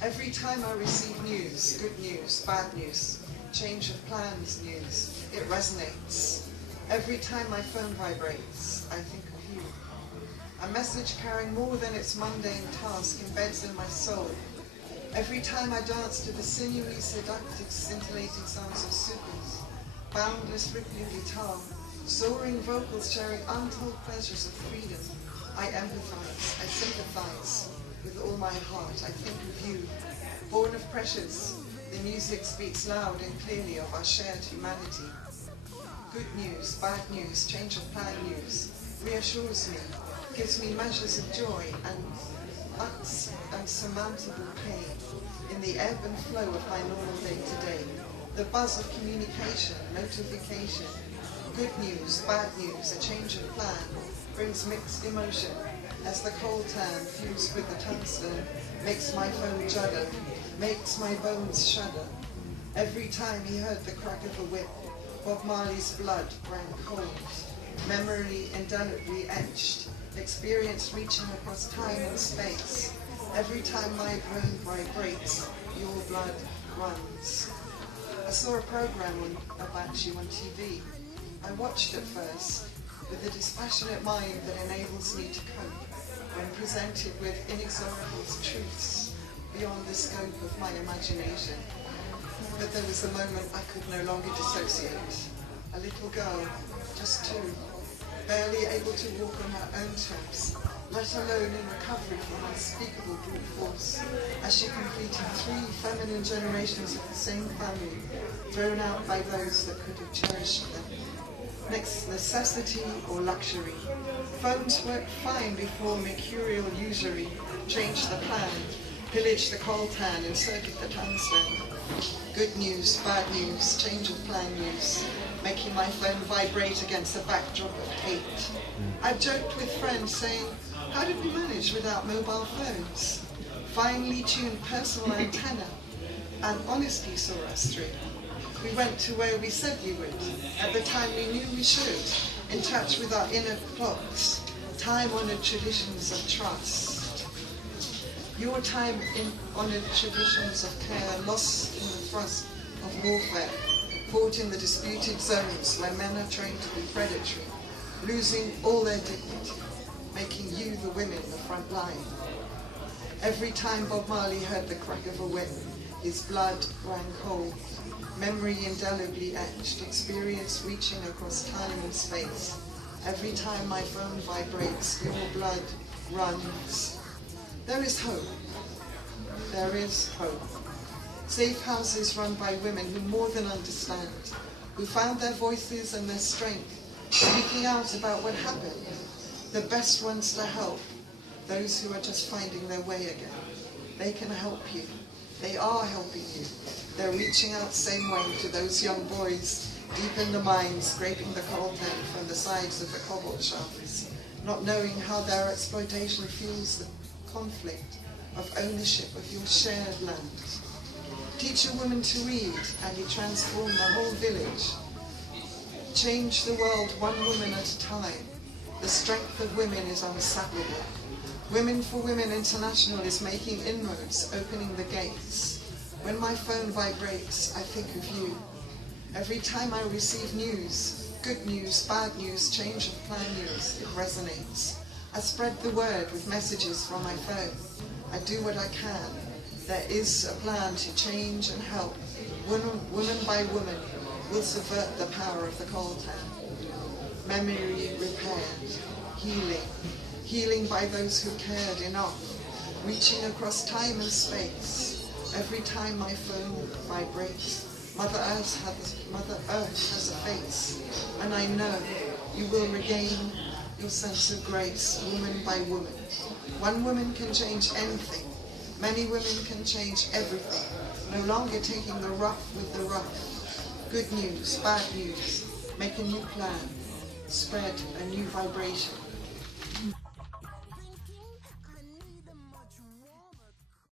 Every time I receive news, good news, bad news, change of plans news, it resonates. Every time my phone vibrates, I think of you. A message carrying more than its mundane task embeds in my soul. Every time I dance to the sinewy, seductive, scintillating sounds of supers, boundless rippling guitar, soaring vocals sharing untold pleasures of freedom, I empathize, I sympathize with all my heart. I think of you, born of pressures. The music speaks loud and clearly of our shared humanity. Good news, bad news, change of plan news, reassures me, gives me measures of joy and unsurmountable pain in the ebb and flow of my normal day-to-day. The buzz of communication, notification, good news, bad news, a change of plan, brings mixed emotion as the coal tan fused with the tungsten makes my phone judder, makes my bones shudder. Every time he heard the crack of a whip, Bob Marley's blood ran cold, memory indelibly etched, experience reaching across time and space. Every time my phone vibrates, your blood runs. I saw a program about you on TV. I watched it first with a dispassionate mind that enables me to cope when presented with inexorable truths beyond the scope of my imagination. But there was a moment I could no longer dissociate. A little girl, just 2, barely able to walk on her own terms, let alone in recovery from unspeakable brute force, as she completed 3 feminine generations of the same family, thrown out by those that could have cherished them. Next, necessity or luxury. Phones worked fine before mercurial usury changed the plan, pillaged the coltan and circuit the tungsten. Good news, bad news, change of plan news, making my phone vibrate against a backdrop of hate. I've joked with friends saying, how did we manage without mobile phones? Finely tuned personal antenna, and honesty saw us through. We went to where we said we would, at the time we knew we should, in touch with our inner clocks, time-honored traditions of trust. Your time-honored traditions of care lost in the thrust of warfare, fought in the disputed zones where men are trained to be predatory, losing all their dignity, making you, the women, the front line. Every time Bob Marley heard the crack of a whip, his blood ran cold, memory indelibly etched, experience reaching across time and space. Every time my phone vibrates, your blood runs. There is hope. There is hope. Safe houses run by women who more than understand, who found their voices and their strength, speaking out about what happened. The best ones to help, those who are just finding their way again. They can help you. They are helping you. They're reaching out the same way to those young boys deep in the mines, scraping the coltan from the sides of the cobalt shafts, not knowing how their exploitation fuels the conflict of ownership of your shared land. Teach a woman to read, and you transform the whole village. Change the world one woman at a time. The strength of women is unsappable. Women for Women International is making inroads, opening the gates. When my phone vibrates, I think of you. Every time I receive news, good news, bad news, change of plan news, it resonates. I spread the word with messages from my phone. I do what I can. There is a plan to change and help. Woman by woman, will subvert the power of the coltan. Memory repaired, healing by those who cared enough, reaching across time and space. Every time my phone vibrates, Mother Earth has a face, and I know you will regain your sense of grace, woman by woman. One woman can change anything. Many women can change everything. No longer taking the rough with the rough. Good news, bad news. Make a new plan. Spread a new vibration.